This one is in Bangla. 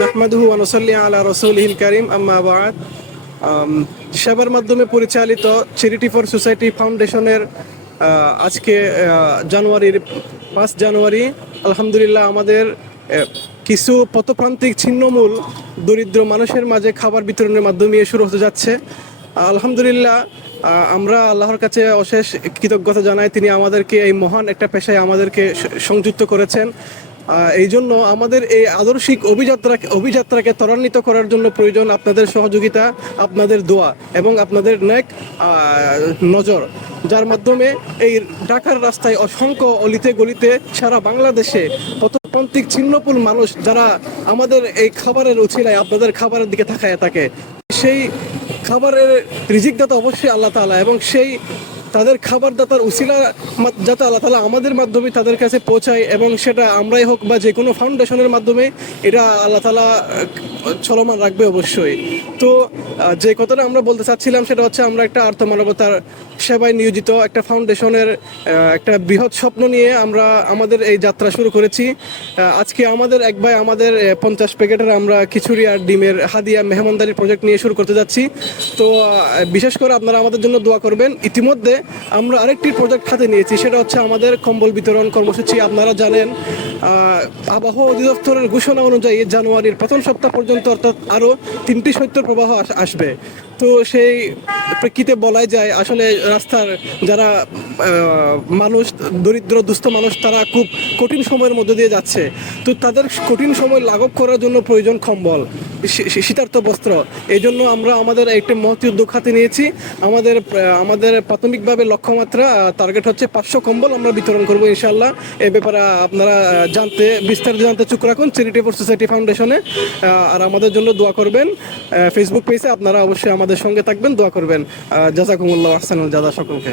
নাহমাদুহু ওয়া নুসাল্লি আলা রাসূলিহিল কারীম আম্মা বা'দ। সেবার মাধ্যমে পরিচালিত চ্যারিটি ফর সোসাইটি ফাউন্ডেশনের আজকে জানুয়ারির 5 জানুয়ারি আলহামদুলিল্লাহ আমাদের কিছু পথপ্রান্তিক ছিন্নমূল দরিদ্র মানুষের মাঝে খাবার বিতরণের মাধ্যমে শুরু হতে যাচ্ছে। আলহামদুলিল্লাহ আমরা আল্লাহর কাছে অশেষ কৃতজ্ঞতা জানাই, তিনি আমাদেরকে এই মহান একটা পেশায় আমাদেরকে সংযুক্ত করেছেন। এই জন্য আমাদের এই আদর্শিক অভিযাত্রাকে ত্বরান্বিত করার জন্য প্রয়োজন আপনাদের সহযোগিতা, আপনাদের দোয়া এবং আপনাদের নেক নজর, যার মাধ্যমে এই ঢাকার রাস্তায় অসংখ্য অলিতে গলিতে সারা বাংলাদেশে পথপ্রান্তিক ছিন্নমূল মানুষ যারা আমাদের এই খাবারের উছিলায় আপনাদের খাবারের দিকে তাকায় থাকে, সেই খাবারের রিজিকদাতা অবশ্যই আল্লাহ তাআলা, এবং সেই তাদের খাবার দাতার উছিলা যাতে আল্লাহ তাআলা আমাদের মাধ্যমে তাদের কাছে পৌঁছায়, এবং সেটা আমরাই হোক বা যে কোনো ফাউন্ডেশনের মাধ্যমে এটা আল্লাহ তাআলা চলমান রাখবে অবশ্যই। তো যে কথাটা আমরা বলতে চাচ্ছিলাম সেটা হচ্ছে, আমরা একটা আর্থ মানবতার সেবায় নিয়োজিত একটা ফাউন্ডেশনের একটা বৃহৎ স্বপ্ন নিয়ে আমরা আমাদের এই যাত্রা শুরু করেছি। আজকে আমাদের এক ভাই আমাদের 50 প্যাকেটের আমরা খিচুড়ি আর ডিমের হাদিয়া মেহমানদারির প্রজেক্ট নিয়ে শুরু করতে যাচ্ছি। তো বিশেষ করে আপনারা আমাদের জন্য দোয়া করবেন। ইতিমধ্যে আমরা আরেকটি প্রজেক্ট হাতে নিয়েছি, সেটা হচ্ছে আমাদের কম্বল বিতরণ কর্মসূচি। আপনারা জানেন আবহাওয়া অধিদপ্তরের ঘোষণা অনুযায়ী জানুয়ারির প্রথম সপ্তাহ পর্যন্ত অর্থাৎ আরও 3টি শৈত্যপ্রবাহ আসবে। তো সেই প্রেক্ষিতে বলাই যায় আসলে রাস্তার যারা মানুষ, দরিদ্র দুস্থ মানুষ, তারা খুব কঠিন সময়ের মধ্যে দিয়ে যাচ্ছে। তো তাদের কঠিন সময় লাঘব করার জন্য প্রয়োজন কম্বল, শীতার্থ বস্ত্র। এই জন্য আমরা আমাদের একটি মহৎ উদ্যোগ হাতে নিয়েছি। আমাদের প্রাথমিকভাবে লক্ষ্যমাত্রা টার্গেট হচ্ছে 500 কম্বল আমরা বিতরণ করবো ইনশাআল্লাহ। এ ব্যাপারে আপনারা বিস্তারিত জানতে চোখ রাখুন চ্যারিটি ফর সোসাইটি ফাউন্ডেশনে, আর আমাদের জন্য দোয়া করবেন। ফেসবুক পেজে আপনারা অবশ্যই আমাদের সঙ্গে থাকবেন, দোয়া করবেন। জাযাকুমুল্লাহ আহসানুল জাযা সকলকে।